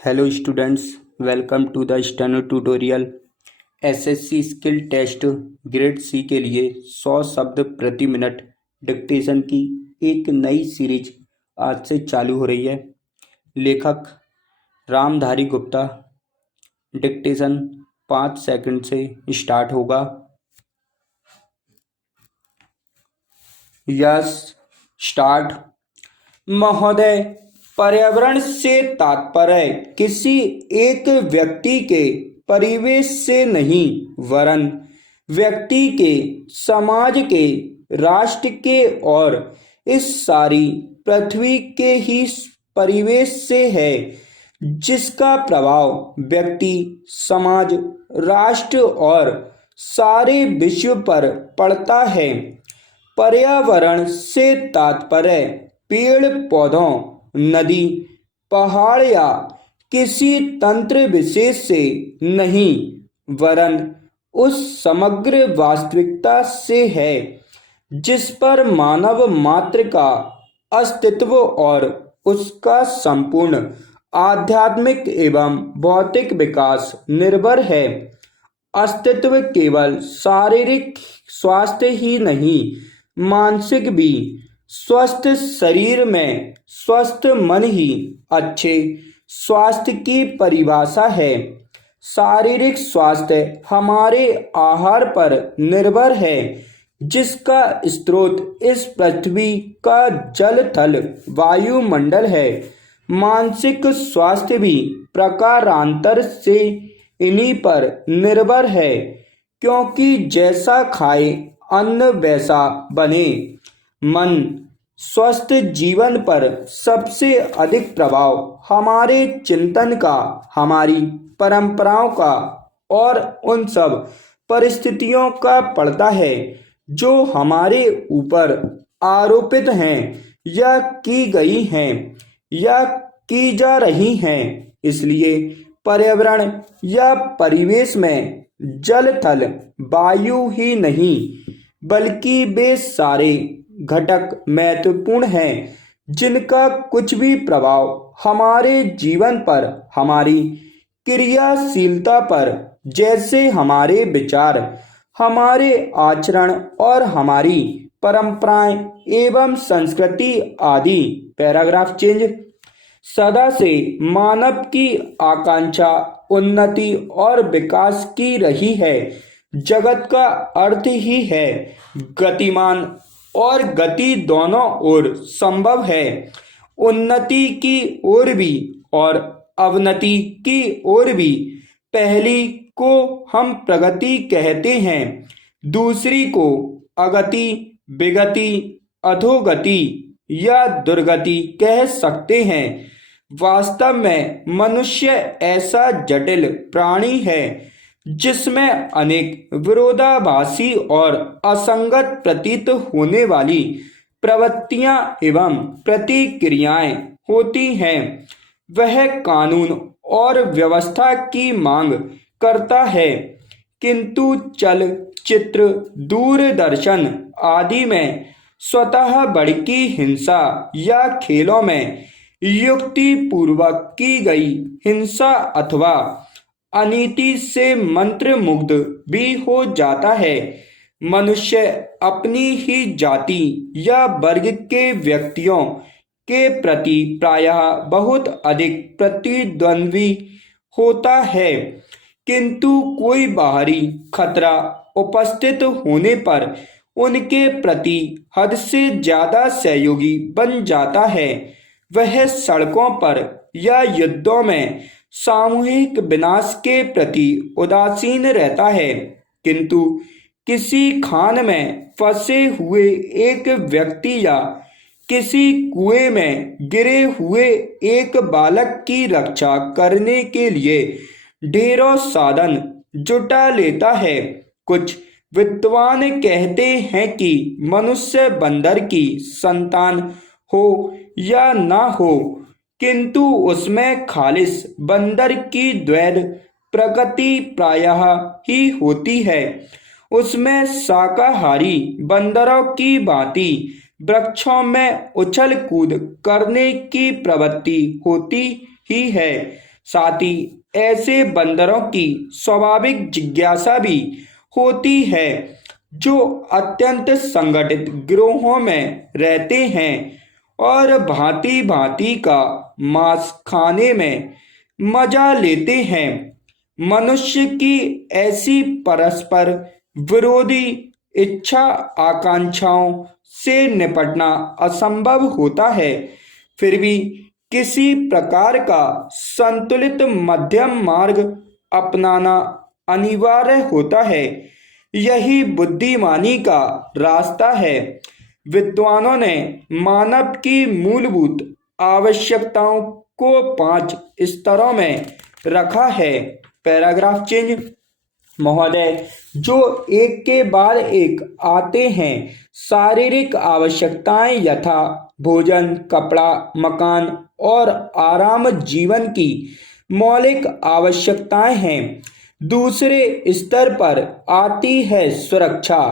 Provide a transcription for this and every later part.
Hello students, welcome to the Steno tutorial। SSC skill test grade C के लिए 100 शब्द प्रति मिनट डिक्टेशन की एक नई सीरीज आज से चालू हो रही है। लेखक रामधारी गुप्ता। डिक्टेशन 5 सेकंड से स्टार्ट होगा। Yes, start. महोदय, पर्यावरण से तात्पर्य किसी एक व्यक्ति के परिवेश से नहीं वरन व्यक्ति के, समाज के, राष्ट्र के और इस सारी पृथ्वी के ही परिवेश से है, जिसका प्रभाव व्यक्ति, समाज, राष्ट्र और सारे विश्व पर पड़ता है। पर्यावरण से तात्पर्य पेड़ पौधों, नदी, पहाड़ या किसी तंत्र विशेष से नहीं वरन उस समग्र वास्तविकता से है जिस पर मानव मात्र का अस्तित्व और उसका संपूर्ण आध्यात्मिक एवं भौतिक विकास निर्भर है। अस्तित्व केवल शारीरिक स्वास्थ्य ही नहीं, मानसिक भी। स्वस्थ शरीर में स्वस्थ मन ही अच्छे स्वास्थ्य की परिभाषा है। शारीरिक स्वास्थ्य हमारे आहार पर निर्भर है, जिसका स्रोत इस पृथ्वी का जल थल वायुमंडल है। मानसिक स्वास्थ्य भी प्रकारांतर से इन्हीं पर निर्भर है, क्योंकि जैसा खाए अन्न वैसा बने। मन स्वस्थ जीवन पर सबसे अधिक प्रभाव हमारे चिंतन का, हमारी परंपराओं का और उन सब परिस्थितियों का पड़ता है जो हमारे ऊपर आरोपित हैं या की गई हैं या की जा रही हैं। इसलिए पर्यावरण या परिवेश में जल थल वायु ही नहीं बल्कि वे सारे घटक महत्वपूर्ण हैं, जिनका कुछ भी प्रभाव हमारे जीवन पर, हमारी क्रियाशीलता पर, जैसे हमारे विचार, हमारे आचरण और हमारी परंपराएं एवं संस्कृति आदि। Paragraph change. सदा से मानव की आकांक्षा उन्नति और विकास की रही है। जगत का अर्थ ही है गतिमान, और गति दोनों ओर संभव है। उन्नति की ओर भी और अवनति की ओर भी। पहली को हम प्रगति कहते हैं, दूसरी को अगति, विगति, अधोगति या दुर्गति कह सकते हैं। वास्तव में मनुष्य ऐसा जटिल प्राणी है जिसमें अनेक विरोधाभासी और असंगत प्रतीत होने वाली प्रवृत्तियां एवं प्रतिक्रियाएं होती हैं। वह कानून और व्यवस्था की मांग करता है, किंतु चलचित्र, दूरदर्शन आदि में स्वतः बढ़ती हिंसा या खेलों में युक्ति पूर्वक की गई हिंसा अथवा अनीति से मंत्रमुग्ध भी हो जाता है। मनुष्य अपनी ही जाति या वर्ग के व्यक्तियों के प्रति प्रायः बहुत अधिक प्रतिद्वंद्वी होता है, किंतु कोई बाहरी खतरा उपस्थित होने पर उनके प्रति हद से ज्यादा सहयोगी बन जाता है। वह सड़कों पर या युद्धों में सामूहिक विनाश के प्रति उदासीन रहता है, किंतु किसी खान में फंसे हुए एक व्यक्ति या किसी कुएं में गिरे हुए एक बालक की रक्षा करने के लिए ढेरों साधन जुटा लेता है। कुछ विद्वान कहते हैं कि मनुष्य बंदर की संतान हो या ना हो, किंतु उसमें खालिस बंदर की द्वैध प्रकृति प्रायः ही होती है। उसमें शाकाहारी बंदरों की भांति वृक्षों में उछल कूद करने की प्रवृत्ति होती ही है। साथ ही ऐसे बंदरों की स्वाभाविक जिज्ञासा भी होती है जो अत्यंत संगठित गिरोहों में रहते हैं और भांति भांति का मांस खाने में मजा लेते हैं। मनुष्य की ऐसी परस्पर विरोधी इच्छा आकांक्षाओं से निपटना असंभव होता है, फिर भी किसी प्रकार का संतुलित मध्यम मार्ग अपनाना अनिवार्य होता है। यही बुद्धिमानी का रास्ता है। विद्वानों ने मानव की मूलभूत आवश्यकताओं को 5 स्तरों में रखा है। Paragraph change. महोदय, जो एक के बाद एक आते हैं। शारीरिक आवश्यकताएं यथा भोजन, कपड़ा, मकान और आराम जीवन की मौलिक आवश्यकताएं हैं। दूसरे स्तर पर आती है सुरक्षा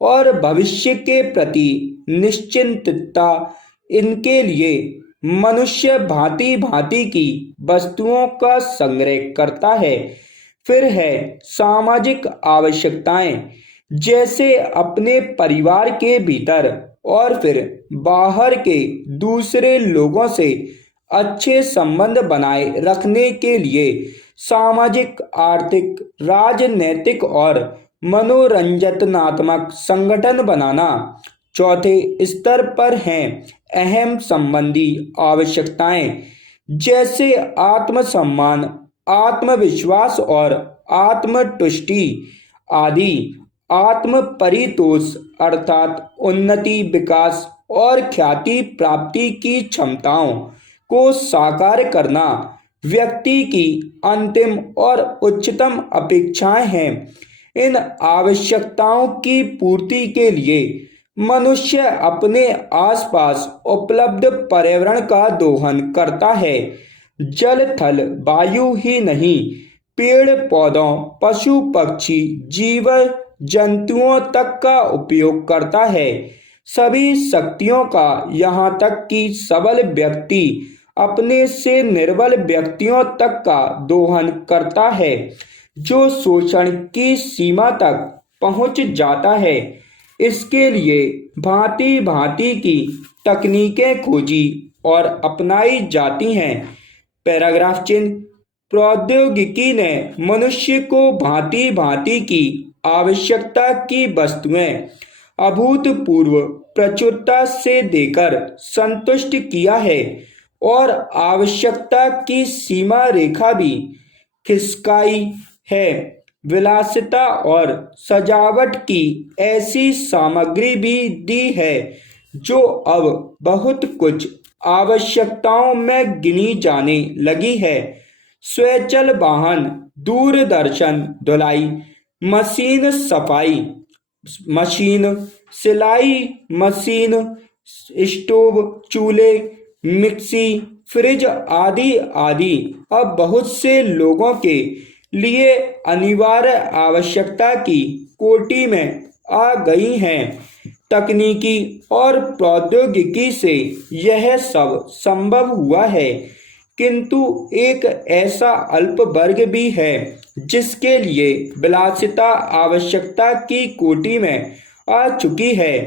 और भविष्य के प्रति निश्चिंतता। इनके लिए मनुष्य भांति भांति की वस्तुओं का संग्रह करता है। फिर है सामाजिक आवश्यकताएं, जैसे अपने परिवार के भीतर और फिर बाहर के दूसरे लोगों से अच्छे संबंध बनाए रखने के लिए सामाजिक, आर्थिक, राजनैतिक और मनोरंजनात्मक संगठन बनाना। चौथे स्तर पर हैं अहम संबंधी आवश्यकताएं, जैसे आत्मसम्मान, आत्मविश्वास और आत्मतुष्टि आदि। आत्म परितोष अर्थात उन्नति, विकास और ख्याति प्राप्ति की क्षमताओं को साकार करना व्यक्ति की अंतिम और उच्चतम अपेक्षाएं हैं। इन आवश्यकताओं की पूर्ति के लिए मनुष्य अपने आसपास उपलब्ध पर्यावरण का दोहन करता है। जल, थल, वायु ही नहीं, पेड़ पौधों, पशु पक्षी, जीव जंतुओं तक का उपयोग करता है। सभी शक्तियों का, यहाँ तक कि सबल व्यक्ति अपने से निर्बल व्यक्तियों तक का दोहन करता है, जो शोषण की सीमा तक पहुंच जाता है। इसके लिए भांति भांति की तकनीकें खोजी और अपनाई जाती हैं। पैराग्राफ चिन्ह। प्रौद्योगिकी ने मनुष्य को भांति भांति की आवश्यकता की वस्तुएं अभूतपूर्व प्रचुरता से देकर संतुष्ट किया है और आवश्यकता की सीमा रेखा भी खिसकाई है। विलासिता और सजावट की ऐसी सामग्री भी दी है जो अब बहुत कुछ आवश्यकताओं में गिनी जाने लगी है। स्वचाल वाहन, दूरदर्शन, धुलाई मशीन, सफाई मशीन, सिलाई मशीन, स्टोव, चूल्हे, मिक्सी, फ्रिज आदि आदि अब बहुत से लोगों के लिए अनिवार्य आवश्यकता की कोटि में आ गई हैं। तकनीकी और प्रौद्योगिकी से यह सब संभव हुआ है, किंतु एक ऐसा अल्प वर्ग भी है जिसके लिए विलासिता आवश्यकता की कोटि में आ चुकी है।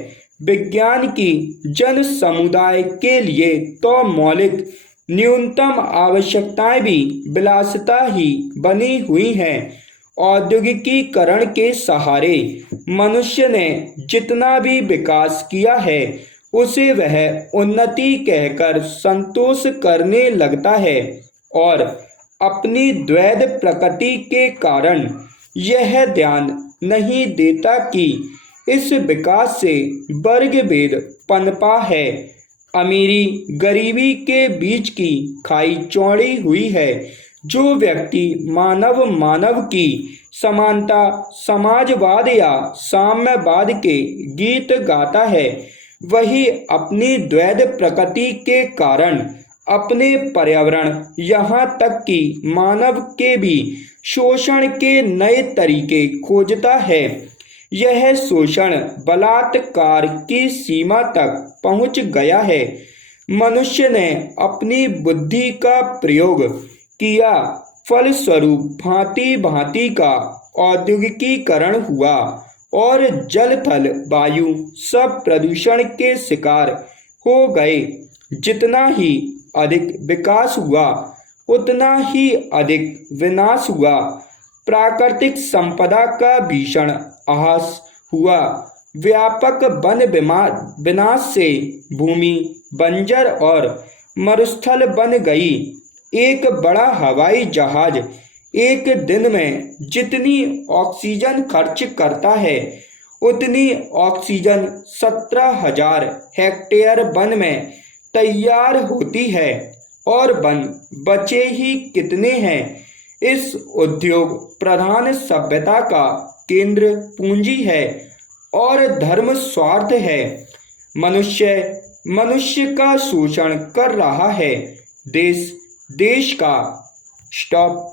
विज्ञान की जन समुदाय के लिए तो मौलिक न्यूनतम आवश्यकताएं भी विलासिता ही बनी हुई हैं। औद्योगिकीकरण के सहारे मनुष्य ने जितना भी विकास किया है उसे वह उन्नति कहकर संतोष करने लगता है और अपनी द्वैध प्रकृति के कारण यह ध्यान नहीं देता कि इस विकास से वर्ग भेद पनपा है। अमीरी गरीबी के बीच की खाई चौड़ी हुई है। जो व्यक्ति मानव की समानता, समाजवाद या साम्यवाद के गीत गाता है, वही अपनी द्वैध प्रकृति के कारण अपने पर्यावरण, यहाँ तक कि मानव के भी शोषण के नए तरीके खोजता है। यह शोषण बलात्कार की सीमा तक पहुंच गया है। मनुष्य ने अपनी बुद्धि का प्रयोग किया, फलस्वरूप भांति भांति का औद्योगिकीकरण हुआ और जल थल वायु सब प्रदूषण के शिकार हो गए। जितना ही अधिक विकास हुआ उतना ही अधिक विनाश हुआ। प्राकृतिक संपदा का भीषण अहास हुआ। व्यापक वन विनाश से भूमि बंजर और मरुस्थल बन गई। एक बड़ा हवाई जहाज एक दिन में जितनी ऑक्सीजन खर्च करता है उतनी ऑक्सीजन 17,000 हेक्टेयर वन में तैयार होती है, और वन बचे ही कितने हैं। इस उद्योग प्रधान सभ्यता का केंद्र पूंजी है और धर्म स्वार्थ है। मनुष्य का शोषण कर रहा है। देश का स्टॉप।